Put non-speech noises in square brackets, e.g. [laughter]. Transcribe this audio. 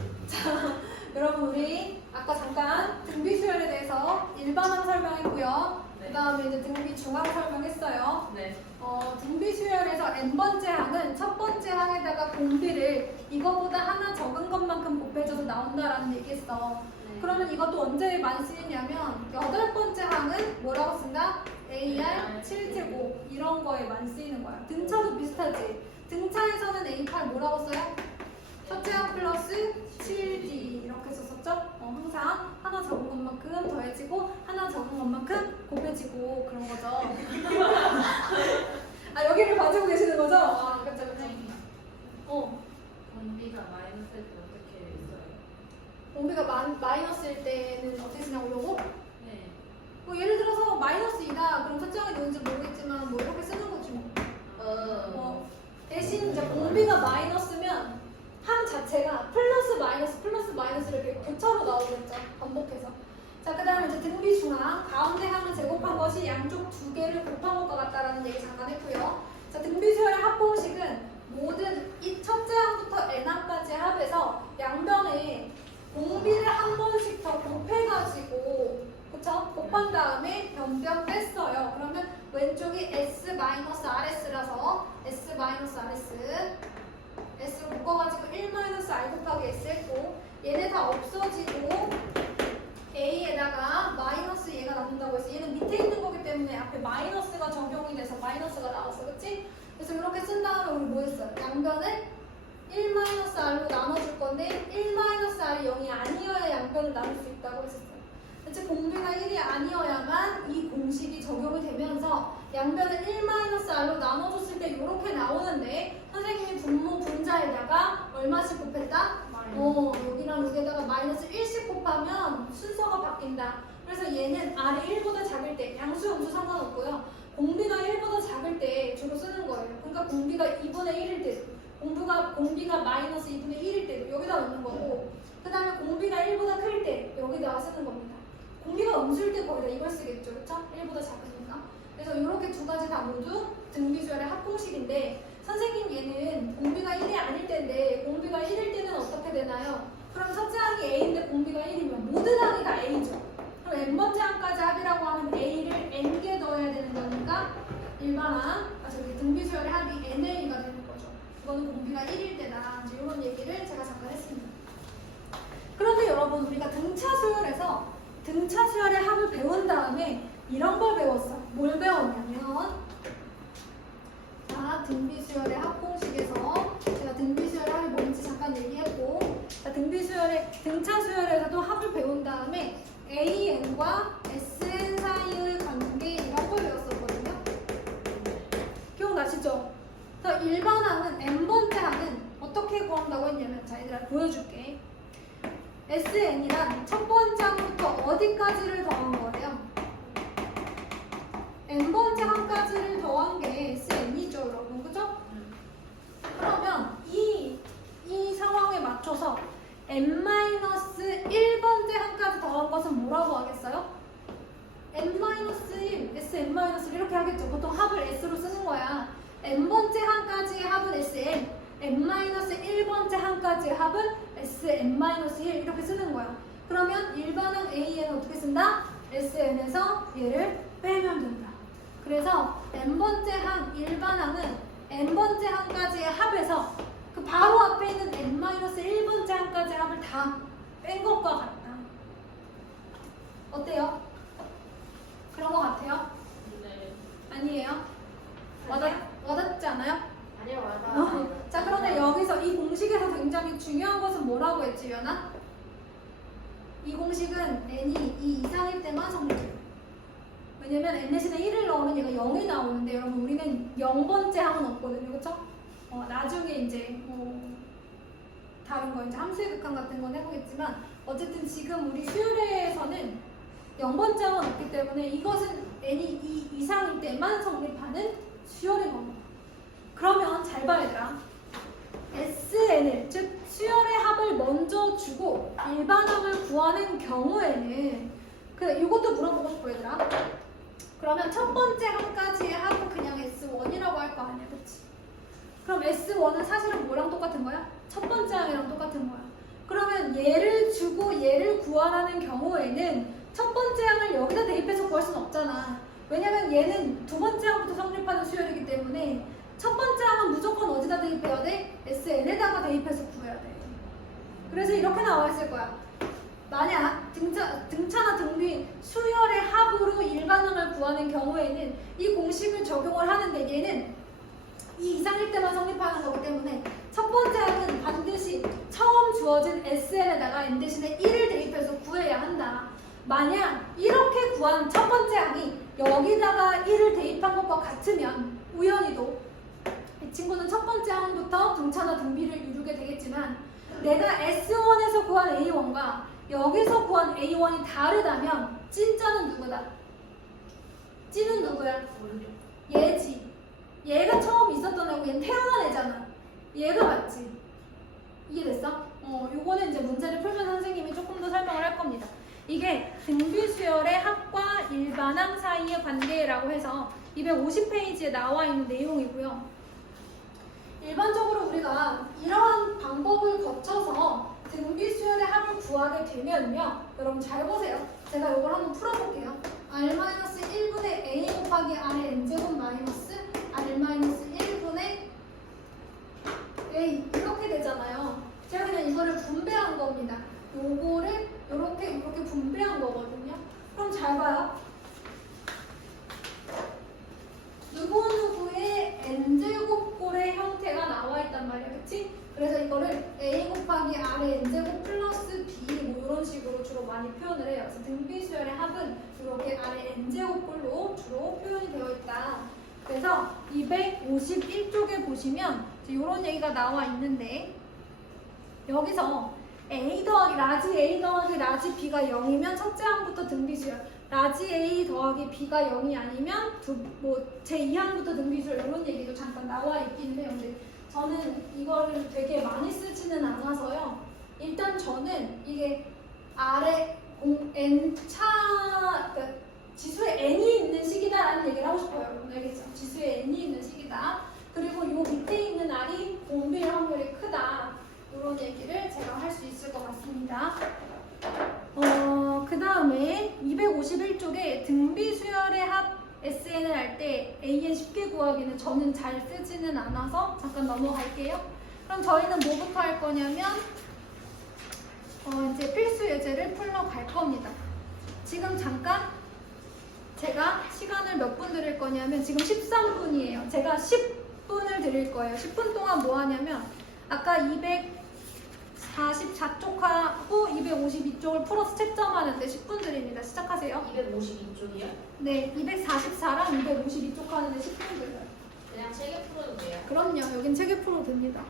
돼. 여러분 우리 아까 잠깐 등비 수열에 대해서 일반항 설명했고요. 네. 그 다음에 이제 등비 중항 설명했어요. 네. 어, 등비 수열에서 n 번째 항은 첫 번째 항에다가 공비를 이거보다 하나 적은 것만큼 곱해줘도 나온다라는 얘기했어. 네. 그러면 이것도 언제 많이 쓰이냐면 여덟 번째 항은 뭐라고 쓴다? AR 7제곱 이런 거에 많이 쓰이는 거야. 등차도 비슷하지. 등차에서는 A8 뭐라고 써요? 첫째 항 플러스 7D 이렇게 썼었죠? 어, 항상 하나 적은 것만큼 더해지고 하나 적은 것만큼 곱해지고 그런 거죠. [laughs] 아 여기를 봐주고 계시는 거죠? 아 그쵸 그쵸. 어. 원비가 마이너스일 때 어떻게 써요? 공비가 마, 마이너스일 때는 어떻게 쓰냐고 요거? 네. 뭐 예를 들어서 마이너스 2다 그럼 설정이 뭔지 모르겠지만 뭐 이렇게 쓰는 거지 뭐. 어, 대신 이제 공비가 마이너스면 항 자체가 플러스 마이너스 플러스 마이너스 이렇게 교차로 나오겠죠 반복해서 자 그 다음에 이제 등비 중앙 가운데 항을 제곱한 것이 양쪽 두 개를 곱한 것과 같다라는 얘기 잠깐 했고요 자 등비 수열의 합공식은 모든 이 첫째 항부터 n항까지 합해서 양변에 공비를 한 번씩 더 곱해가지고 그쵸? 곱한 다음에 변변 뺐어요. 그러면 왼쪽이 S-RS라서 S-RS S로 묶어가지고 1-R 곱하기 S 했고 얘네 다 없어지고 A에다가 마이너스 얘가 남는다고 해서 얘는 밑에 있는 거기 때문에 앞에 마이너스가 적용이 돼서 마이너스가 나왔어 그치? 그래서 이렇게 쓴 다음에 우리 뭐 했어요? 양변을 1-R로 나눠줄 건데 1-R이 0이 아니어야 양변을 나눌 수 있다고 했었어요 대체 공비가 1이 아니어야만 이 공식이 적용이 되면서 양변을 1-R로 나눠줬을 때 이렇게 나오는데 선생님이 분모 분자에다가 얼마씩 곱했다? 어, 여기랑 여기에다가 마이너스 1씩 곱하면 순서가 바뀐다. 그래서 얘는 R이 1보다 작을 때 양수 함수 상관없고요. 공비가 1보다 작을 때 주로 쓰는 거예요. 그러니까 공비가 2분의 1일 때 공부가 공비가 마이너스 2분의 1일 때도 여기다 넣는 거고 그 다음에 공비가 1보다 클 때 여기다가 쓰는 겁니다. 공비가 음수일 때 거기다 이걸 쓰겠죠. 그렇죠? 1보다 작으니까. 그래서 이렇게 두 가지 다 모두 등비수열의 합공식인데 선생님 얘는 공비가 1이 아닐 때인데 공비가 1일 때는 어떻게 되나요? 그럼 첫째 항이 A인데 공비가 1이면 모든 항이 다 A죠. 그럼 n번째 항까지 합이라고 하면 A를 n개 넣어야 되는 거니까 일반항, 아 저기 등비수열의 합이 NA가 되는 거죠. 이거는 공비가 1일 때다. 이제 이런 얘기를 제가 잠깐 했습니다. 그런데 여러분 우리가 등차 수열에서 등차 수열의 합을 배운 다음에 이런 걸 배웠어요. 뭘 배웠냐면 자 등비 수열의 합공식에서 제가 등비 수열의 합이 뭔지 잠깐 얘기했고 자 등비 수열의 등차 수열에서도 합을 배운 다음에 AN과 SN 사이의 관계 이런 걸 배웠었거든요. 기억나시죠? 자 일반항은 n번째 항은 어떻게 구한다고 했냐면 자 얘들아 보여줄게. SN이란 첫 번째 항부터 어디까지를 더한 거예요? N번째 항까지를 더한 게 SN이죠, 여러분. 그죠? 그러면 이, 이 상황에 맞춰서 n-1번째 항까지 더한 것은 뭐라고 하겠어요? n-1, sn-1 이렇게 하겠죠. 보통 합을 s로 쓰는 거야. n번째 항까지의 합은 sn, n-1번째 항까지의 합은 sn-1 이렇게 쓰는 거야. 그러면 일반항 AN은 어떻게 쓴다? SN에서 얘를 빼면 된다. 그래서 n번째 항 일반항은 n번째 항까지의 합에서 그 바로 앞에 있는 n-1번째 항까지의 합을 다 뺀 것과 같다. 어때요? 그런 것 같아요? 네. 아니에요? 와닿, 와닿지 않아요? 아니요, 맞아. 어. 자 그런데 여기서 이 공식에서 굉장히 중요한 것은 뭐라고 했지 연아? 이 공식은 n이 이 이상일 때만 성립해요. 왜냐면 n 대신에 1을 넣으면 얘가 0이 나오는데 여러분 우리는 0번째 항은 없거든요. 그쵸? 어, 나중에 이제 뭐 다른 거 이제 함수의 극한 같은 건 해보겠지만 어쨌든 지금 우리 수열에서는 0번째 항은 없기 때문에 이것은 n이 이 이상일 때만 성립하는 수열인 겁니다. 그러면 잘 봐야 얘들아. SN을 즉 수열의 합을 먼저 주고 일반항을 구하는 경우에는 그 이것도 물어보고 싶어 얘들아. 그러면 첫 번째 항까지의 합은 그냥 S1이라고 할 거 아니야, 그렇지? 그럼 S1은 사실은 뭐랑 똑같은 거야? 첫 번째 항이랑 똑같은 거야. 구하라는 경우에는 첫 번째 항을 여기다 대입해서 구할 수는 없잖아. 왜냐면 얘는 두 번째 항부터 성립하는 수열이기 때문에 첫 번째 항은 무조건 어디다 대입해야 돼? SN에다가 대입해서 구해야 돼. 그래서 이렇게 나와 있을 거야. 만약 등차, 등차나 등비 수열의 합으로 구하는 경우에는 이 공식을 적용을 하는데 얘는 이 이상일 때만 성립하는 거기 때문에 첫 번째 항은 반드시 처음 주어진 SN에다가 n 대신에 1을 대입해서 구해야 한다. 만약 이렇게 구한 첫 번째 항이 여기다가 1을 대입한 것과 같으면 우연히도 이 친구는 첫 번째 항부터 등차나 등비를 이루게 되겠지만 내가 S1에서 구한 A1과 여기서 구한 A1이 다르다면 찐짜는 누구다? 찐은 누구야? 얘지. 얘가 처음 있었던 애고 얘는 태어난 애잖아. 얘가 맞지. 이해됐어? 어, 요거는 이제 문제를 풀면 선생님이 조금 더 설명을 할 겁니다. 이게 등비수열의 합과 일반항 사이의 관계라고 해서 250페이지에 나와 있는 내용이고요. 일반적으로 우리가 이러한 방법을 거쳐서 등비 수열의 합을 구하게 되면요. 여러분 잘 보세요. 제가 이걸 한번 풀어볼게요. R-1분의 A 곱하기 R의 n제곱 마이너스 R-1분의 A 이렇게 되잖아요. 제가 그냥 이거를 분배한 겁니다. 요거를 이렇게 이렇게 분배한 거거든요. 그럼 잘 봐요. 누구누구의 n제곱꼴의 형태가 나와 있단 말이야. 그치? 그래서 이거를 a 곱하기 r의 n제곱 식으로 많이 표현을 해요. 그래서 등비수열의 합은 이렇게 r의 n제곱꼴로 주로 표현이 되어 있다. 그래서 251쪽에 보시면 이런 얘기가 나와 있는데 여기서 a 더하기 라지 a 더하기 라지 b가 0이면 첫째 항부터 등비수열 라지 a 더하기 b가 0이 아니면 두 뭐 제2항부터 등비수열 이런 얘기도 잠깐 나와 있긴 해요. 근데 저는 이거를 되게 많이 쓰지는 않아서요. 일단 저는 이게 아래 공 n 차 그러니까 지수에 n이 있는 식이다라는 얘기를 하고 싶어요. 여러분 알겠죠? 지수에 n이 있는 식이다. 그리고 요 밑에 있는 알이 공빌 확률이 크다. 이런 얘기를 제가 할 수 있을 것 같습니다. 어, 그 다음에 251쪽에 등비 수열의 합 SN을 할 때 AN 쉽게 구하기는 저는 잘 쓰지는 않아서 잠깐 넘어갈게요. 그럼 저희는 뭐부터 할 거냐면 어, 이제 필수 예제를 풀러 갈 겁니다. 지금 잠깐 제가 시간을 몇 분 드릴 거냐면 지금 13분이에요. 제가 10분을 드릴 거예요. 10분 동안 뭐 하냐면 아까 244쪽하고 252쪽을 풀어서 채점하는데 10분 드립니다. 시작하세요. 252쪽이요? 네, 244랑 252쪽 하는데 10분 드려요. 그냥 책에 풀어도 돼요? 그럼요. 여긴 책에 풀어도 됩니다.